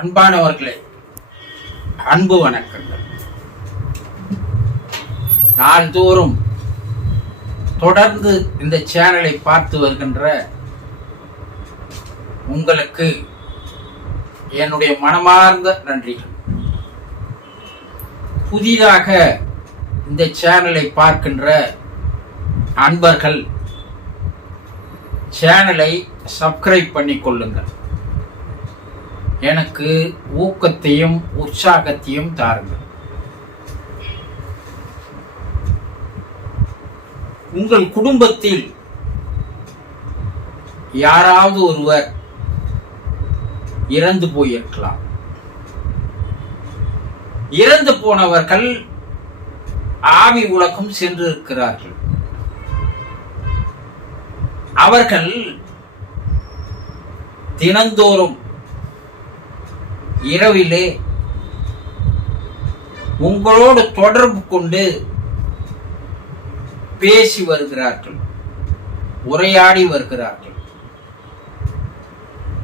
அன்பானவர்களே அன்பு வணக்கங்கள். நாள்தோறும் தொடர்ந்து இந்த சேனலை பார்த்து வருகின்ற உங்களுக்கு என்னுடைய மனமார்ந்த நன்றிகள். புதிதாக இந்த சேனலை பார்க்கின்ற அன்பர்கள் சேனலை சப்ஸ்கிரைப் பண்ணி கொள்ளுங்கள். எனக்கு ஊக்கத்தையும் உற்சாகத்தையும் தாருங்கள் உங்கள் குடும்பத்தில் யாராவது ஒருவர் இறந்து போயிருக்கலாம். இறந்து போனவர்கள் ஆவி உலகம் சென்றிருக்கிறார்கள். அவர்கள் தினந்தோறும் இரவிலே உங்களோடு தொடர்பு கொண்டு பேசி வருகிறார்கள் உரையாடி வருகிறார்கள்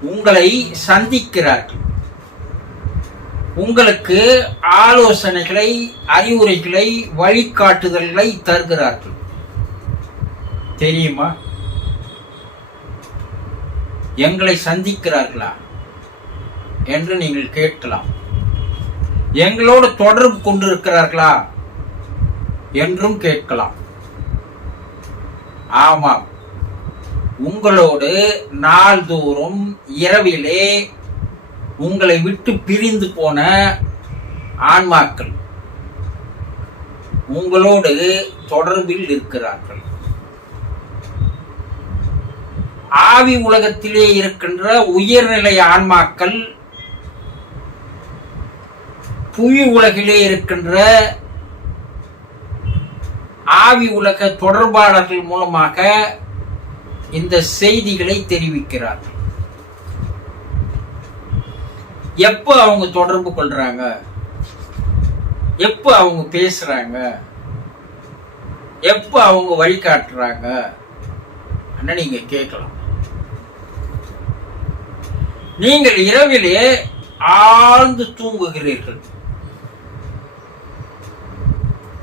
உங்களை சந்திக்கிறார்கள். உங்களுக்கு ஆலோசனைகளை அறிவுரைகளை வழிகாட்டுதல்களை தருகிறார்கள். தெரியுமா? எங்களை சந்திக்கிறார்களா? என்று நீங்கள் கேட்கலாம். எங்களோடு தொடர்பு கொண்டிருக்கிறார்களா என்றும் கேட்கலாம். ஆமாம். உங்களோடு நாள்தோறும் இரவிலே உங்களை விட்டு பிரிந்து போன ஆன்மாக்கள் உங்களோடு தொடர்பில் இருக்கிறார்கள். ஆவி உலகத்திலே இருக்கின்ற உயர்நிலை ஆன்மாக்கள் புவி உலகிலே இருக்கின்ற ஆவி உலக தொடர்பாளர்கள் மூலமாக இந்த செய்திகளை தெரிவிக்கிறார்கள். எப்போ அவங்க தொடர்பு கொள்றாங்க? எப்போ அவங்க பேசுறாங்க? எப்போ அவங்க வழிகாட்டுறாங்க நீங்க கேட்கலாம். நீங்கள் இரவிலே ஆழ்ந்து தூங்குகிறீர்கள்.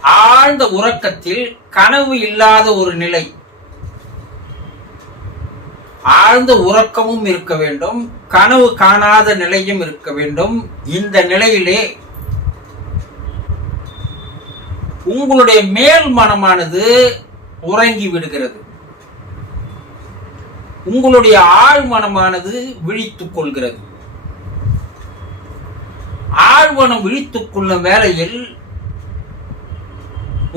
ஆழ்ந்த உறக்கத்தில் கனவு இல்லாத ஒரு நிலை. ஆழ்ந்த உறக்கமும் இருக்க வேண்டும் கனவு காணாத நிலையும் இருக்க வேண்டும். இந்த நிலையிலே உங்களுடைய மேல் மனமானது உறங்கி விடுகிறது. உங்களுடைய ஆழ் மனமானது விழித்துக் கொள்கிறது. ஆழ்மனம் விழித்துக் கொள்ளும் வேளையில்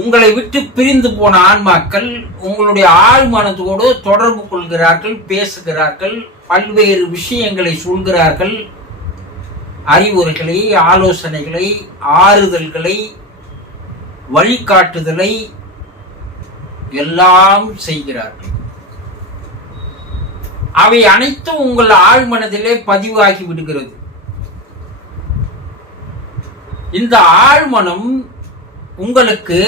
உங்களை விட்டு பிரிந்து போன ஆன்மாக்கள் உங்களுடைய ஆழ்மனத்தோடு தொடர்பு கொள்கிறார்கள் பேசுகிறார்கள் பல்வேறு விஷயங்களை சொல்கிறார்கள். அறிவுரைகளை ஆலோசனைகளை ஆறுதல்களை வழிகாட்டுதலை எல்லாம் செய்கிறார்கள். அவை அனைத்தும் உங்கள் ஆழ்மனதிலே பதிவாகி விடுகிறது. இந்த ஆழ்மனம் உங்களுக்கு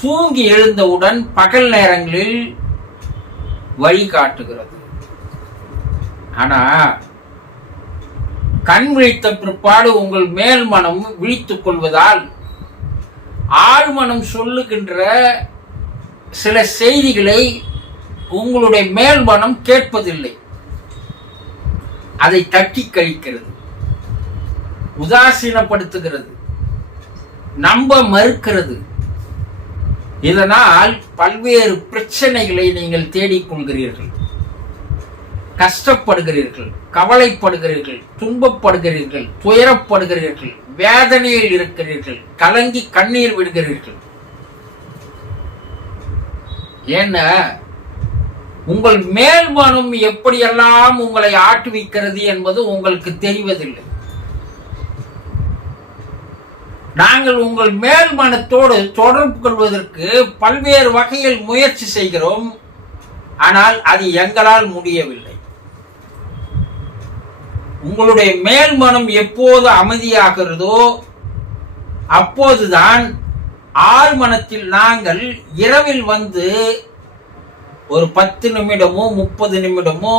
தூங்கி எழுந்தவுடன் பகல் நேரங்களில் வழிகாட்டுகிறது ஆனா கண் விழித்த பிற்பாடு உங்கள் மேல் மனம் விழித்துக் கொள்வதால் ஆழ்மனம் சொல்லுகின்ற சில செய்திகளை உங்களுடைய மேல் மனம் கேட்பதில்லை. அதை தட்டி கழிக்கிறது உதாசீனப்படுத்துகிறது. நம்ப மறுக்கிறது. இதனால் பல்வேறு பிரச்சனைகளை நீங்கள் தேடிக்கொள்கிறீர்கள். கஷ்டப்படுகிறீர்கள் கவலைப்படுகிறீர்கள் துன்பப்படுகிறீர்கள் துயரப்படுகிறீர்கள் வேதனையில் இருக்கிறீர்கள் கலங்கி கண்ணீர் விடுகிறீர்கள். என்ன உங்கள் மேல் மனம் எப்படியெல்லாம் உங்களை ஆட்டுவிக்கிறது என்பது உங்களுக்கு தெரிவதில்லை. நாங்கள் உங்கள் மேல் மனத்தோடு தொடர்பு கொள்வதற்கு பல்வேறு வகையில் முயற்சி செய்கிறோம். ஆனால் அது எங்களால் முடியவில்லை. உங்களுடைய மேல் மனம் எப்போது அமைதியாகிறதோ அப்போதுதான் ஆழ்மனத்தில் நாங்கள் இரவில் வந்து ஒரு பத்து நிமிடமோ முப்பது நிமிடமோ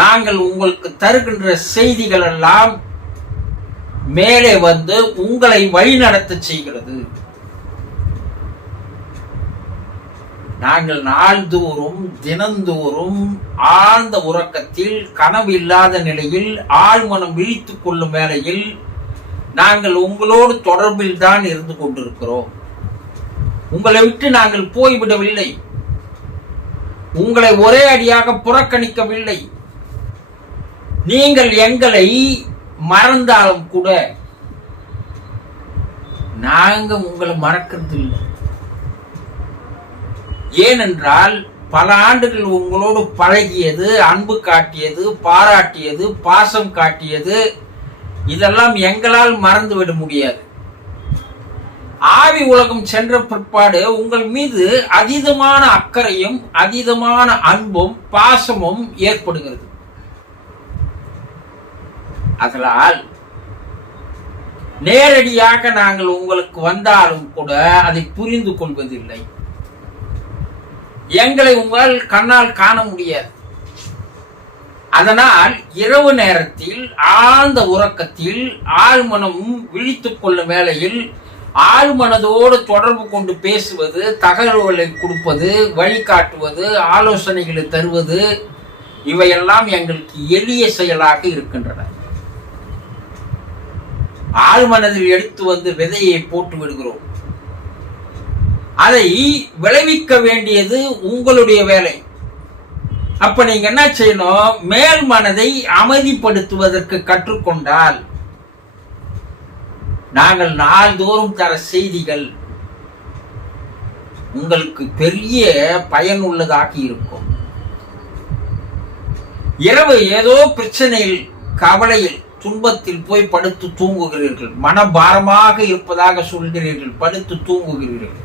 நாங்கள் உங்களுக்கு தருகின்ற செய்திகள் எல்லாம் மேலே வந்து உங்களை வழிநடத்த செய்கிறது. நாங்கள் நாள்தோறும் தினந்தோறும் ஆழ்ந்த உறக்கத்தில் கனவு இல்லாத நிலையில் ஆழ்மனம் விழித்துக் கொள்ளும் வேளையில் நாங்கள் உங்களோடு தொடர்பில் தான் இருந்து கொண்டிருக்கிறோம். உங்களை விட்டு நாங்கள் போய்விடவில்லை. உங்களை ஒரே அடியாக புறக்கணிக்கவில்லை. நீங்கள் எங்களை மறந்தாலும் கூட நாங்க உங்களை மறக்கிறது இல்லை ஏனென்றால் பல ஆண்டுகள் உங்களோடு பழகியது அன்பு காட்டியது பாராட்டியது பாசம் காட்டியது இதெல்லாம் எங்களால் மறந்துவிட முடியாது. ஆவி உலகம் சென்ற பிற்பாடு உங்கள் மீது அதீதமான அக்கறையும் அதீதமான அன்பும் பாசமும் ஏற்படுகிறது. அதனால் நேரடியாக நாங்கள் உங்களுக்கு வந்தாலும் கூட அதை புரிந்து கொள்வதில்லை. எங்களை உங்களால் கண்ணால் காண முடியாது. அதனால் இரவு நேரத்தில் ஆழ்ந்த உறக்கத்தில் ஆழ்மனமும் விழித்துக் கொள்ளும் வேளையில் ஆழ்மனதோடு தொடர்பு கொண்டு பேசுவது தகவல்களை கொடுப்பது வழிகாட்டுவது ஆலோசனைகளை தருவது இவையெல்லாம் எங்களுக்கு எளிய செயலாக இருக்கின்றன. ஆழ்மனதில் எடுத்து வந்து விதையை போட்டு விடுகிறோம். அதை விளைவிக்க வேண்டியது உங்களுடைய வேலை. அப்ப நீங்க என்ன செய்யணும்? மேல் மனதை அமைதிப்படுத்துவதற்கு கற்றுக்கொண்டால் நாங்கள் நாள்தோறும் தர செய்திகள் உங்களுக்கு பெரிய பயனுள்ளதாக இருக்கும். இரவு ஏதோ பிரச்சனையில் கவலையில் துன்பத்தில் போய் படுத்து தூங்குகிறீர்கள். மனபாரமாக இருப்பதாக சொல்கிறீர்கள். படுத்து தூங்குகிறீர்கள்.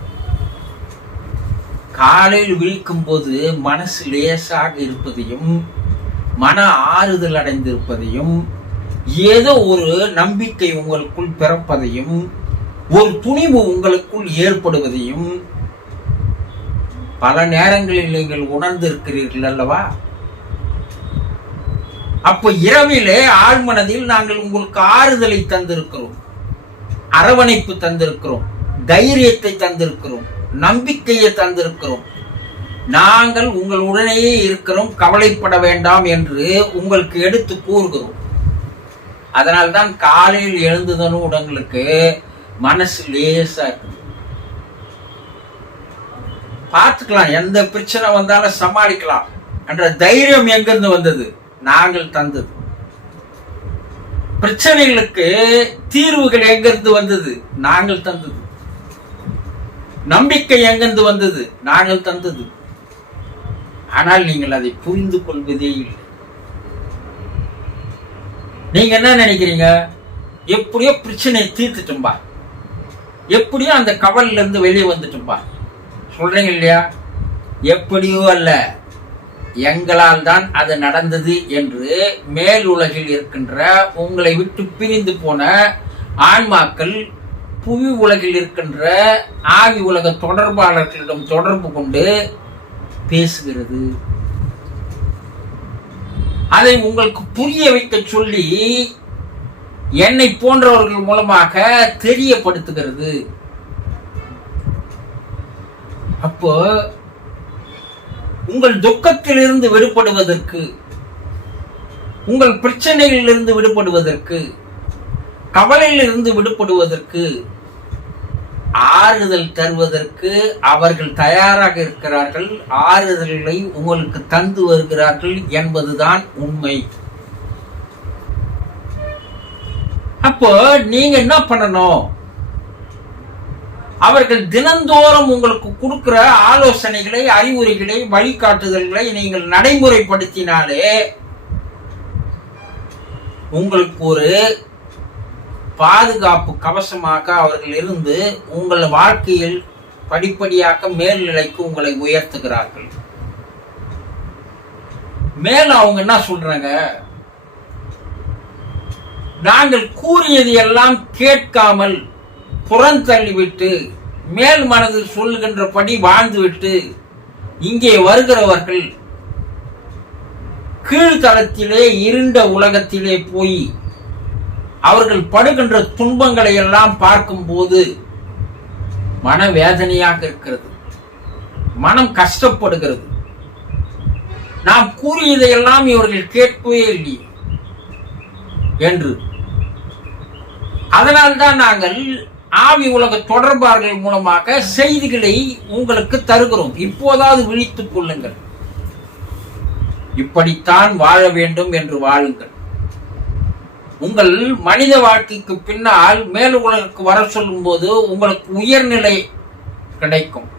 காலையில் விழிக்கும் போது மனசு லேசாக இருப்பதையும் மன ஆறுதல் அடைந்திருப்பதையும் ஏதோ ஒரு நம்பிக்கை உங்களுக்குள் பிறப்பதையும் ஒரு துணிவு உங்களுக்குள் ஏற்படுவதையும் பல நேரங்களில் நீங்கள் உணர்ந்திருக்கிறீர்கள் அல்லவா? அப்ப இரவிலே ஆழ்மனதில் நாங்கள் உங்களுக்கு ஆறுதலை தந்திருக்கிறோம். அரவணைப்பு தந்திருக்கிறோம். தைரியத்தை தந்திருக்கிறோம். நம்பிக்கையை தந்திருக்கிறோம். நாங்கள் உங்கள் உடனேயே இருக்கிறோம். கவலைப்பட வேண்டாம் என்று உங்களுக்கு எடுத்து கூறுகிறோம். அதனால்தான் காலையில் எழுந்ததனும் உடங்களுக்கு மனசு லேசா இருக்குது பார்த்துக்கலாம். எந்த பிரச்சனை வந்தாலும் சமாளிக்கலாம். என்ற தைரியம் எங்கிருந்து வந்தது? நாங்கள் தந்தது. பிரச்சனைகளுக்கு தீர்வுகள் எங்கிருந்து வந்தது? நாங்கள் தந்தது. நம்பிக்கை எங்கிருந்து வந்தது? நாங்கள் தந்தது. ஆனால் நீங்கள் அதை புரிந்து கொள்வதே இல்லை. நீங்க என்ன நினைக்கிறீங்க? எப்படியோ பிரச்சனையை தீர்த்துட்டும்பா எப்படியோ அந்த கவல்ல இருந்து வெளியே வந்துட்டும்பா சொல்றீங்க இல்லையா? எப்படியோ அல்ல. எங்களால் தான் அது நடந்தது என்று மேல் உலகில் இருக்கின்ற உங்களை விட்டு பிரிந்து போன ஆன்மாக்கள் புவி உலகில் இருக்கின்ற ஆவி உலக தொடர்பாளர்களிடம் தொடர்பு கொண்டு பேசுகிறது. அதை உங்களுக்கு புரிய வைக்க சொல்லி என்னை போன்றவர்கள் மூலமாக தெரியப்படுத்துகிறது. அப்போ உங்கள் துக்கத்திலிருந்து விடுபடுவதற்கு உங்கள் பிரச்சனைகளிலிருந்து விடுபடுவதற்கு கவலையிலிருந்து விடுபடுவதற்கு ஆறுதல் தருவதற்கு அவர்கள் தயாராக இருக்கிறார்கள். ஆறுதல்களை உங்களுக்கு தந்து வருகிறார்கள் என்பதுதான் உண்மை. அப்போ நீங்க என்ன பண்ணணும்? அவர்கள் தினந்தோறும் உங்களுக்கு கொடுக்கிற ஆலோசனைகளை அறிவுரைகளை வழிகாட்டுதல்களை நீங்கள் நடைமுறைப்படுத்தினாலே உங்களுக்கு ஒரு பாதுகாப்பு கவசமாக அவர்கள் இருந்து உங்கள் வாழ்க்கையில் படிப்படியாக மேல்நிலைக்கு உங்களை உயர்த்துகிறார்கள். மேலும் அவங்க என்ன சொல்றாங்க? நாங்கள் கூறியது எல்லாம் கேட்காமல் புறந்தள்ளிவிட்டு மேல் மனது சொல்லுகின்றபடி வாழ்ந்துவிட்டு இங்கே வருகிறவர்கள் கீழ்த்தளத்திலே இருண்ட உலகத்திலே போய் அவர்கள் படுகின்ற துன்பங்களை எல்லாம் பார்க்கும்போது மனவேதனையாக இருக்கிறது. மனம் கஷ்டப்படுகிறது. நாம் கூறியதையெல்லாம் இவர்கள் கேட்கவே இல்லையே என்று. அதனால்தான் நாங்கள் ஆவி உலக தொடர்பார்கள் மூலமாக செய்திகளை உங்களுக்கு தருகிறோம். இப்போதாவது விழித்துக் கொள்ளுங்கள். இப்படித்தான் வாழ வேண்டும் என்று வாழுங்கள். உங்கள் மனித வாழ்க்கைக்கு பின்னால் மேல் உலகிற்கு வர சொல்லும்போது உங்களுக்கு உயர்நிலை கிடைக்கும்.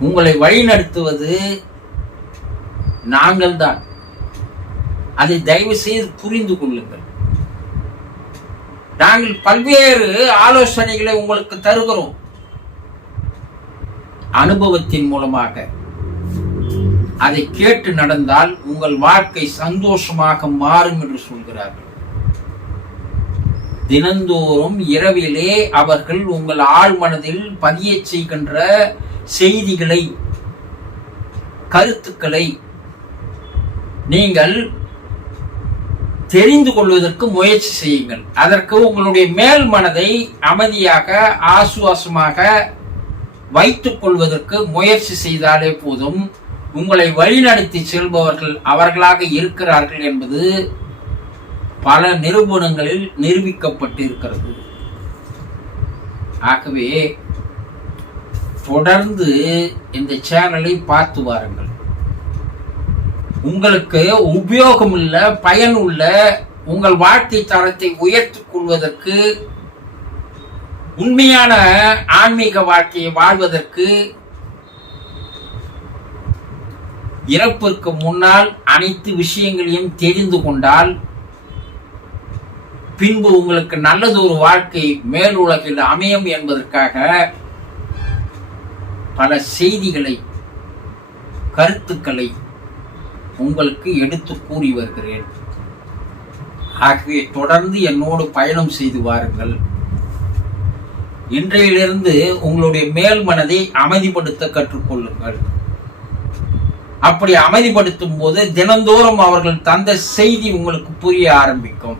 உங்களை வழிநடத்துவது நாங்கள்தான். அதை தயவு செய்து புரிந்து கொள்ளுங்கள். நாங்கள் பல்வேறு ஆலோசனைகளை உங்களுக்கு தருகிறோம். அனுபவத்தின் மூலமாக. அதை கேட்டு நடந்தால் உங்கள் வாழ்க்கை சந்தோஷமாக மாறும் என்று சொல்கிறார்கள். தினந்தோறும் இரவிலே அவர்கள் உங்கள் ஆழ் மனதில் பதிய செய்கின்ற செய்திகளை கருத்துக்களை நீங்கள் தெரிந்து கொள்வதற்கு முயற்சி செய்யுங்கள். அதற்கு உங்களுடைய மேல் மனதை அமைதியாக ஆசுவாசமாக வைத்துக் கொள்வதற்கு முயற்சி செய்தாலே போதும். உங்களை வழிநடத்தி செல்பவர்கள் அவர்களாக இருக்கிறார்கள் என்பது பல நிரூபணங்களில் நிரூபிக்கப்பட்டிருக்கிறது. ஆகவே தொடர்ந்து இந்த சேனலை பார்த்து வாருங்கள். உங்களுக்கு உபயோகமுள்ள பயனுள்ள உங்கள் வாழ்க்கை தரத்தை உயர்த்திக் கொள்வதற்கு உண்மையான ஆன்மீக வாழ்க்கையை வாழ்வதற்கு இறப்பிற்கு முன்னால் அனைத்து விஷயங்களையும் தெரிந்து கொண்டால் பின்பு உங்களுக்கு நல்லது ஒரு வாழ்க்கை மேல் உலகில் அமையும் என்பதற்காக பல செய்திகளை கருத்துக்களை உங்களுக்கு எடுத்து கூறி வருகிறேன். ஆகவே தொடர்ந்து என்னோடு பயணம் செய்து வாருங்கள். இன்றையிலிருந்து உங்களுடைய மேல் மனதை அமைதிப்படுத்த கற்றுக்கொள்ளுங்கள். அப்படி அமைதிப்படுத்தும் போது தினந்தோறும் அவர்கள் தந்த செய்தி உங்களுக்கு புரிய ஆரம்பிக்கும்.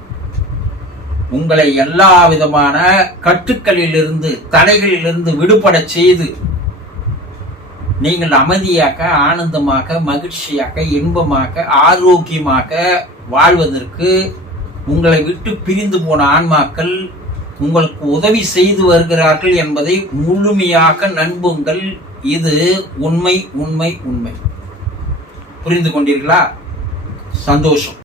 உங்களை எல்லா விதமான கட்டுக்களிலிருந்து தடைகளிலிருந்து விடுபட செய்து நீங்கள் அமைதியாக ஆனந்தமாக மகிழ்ச்சியாக இன்பமாக ஆரோக்கியமாக வாழ்வதற்கு உங்களை விட்டு பிரிந்து போன ஆன்மாக்கள் உங்களுக்கு உதவி செய்து வருகிறார்கள் என்பதை முழுமையாக நம்புங்கள். இது உண்மை உண்மை உண்மை. புரிந்து கொண்டீர்களா? சந்தோஷம்.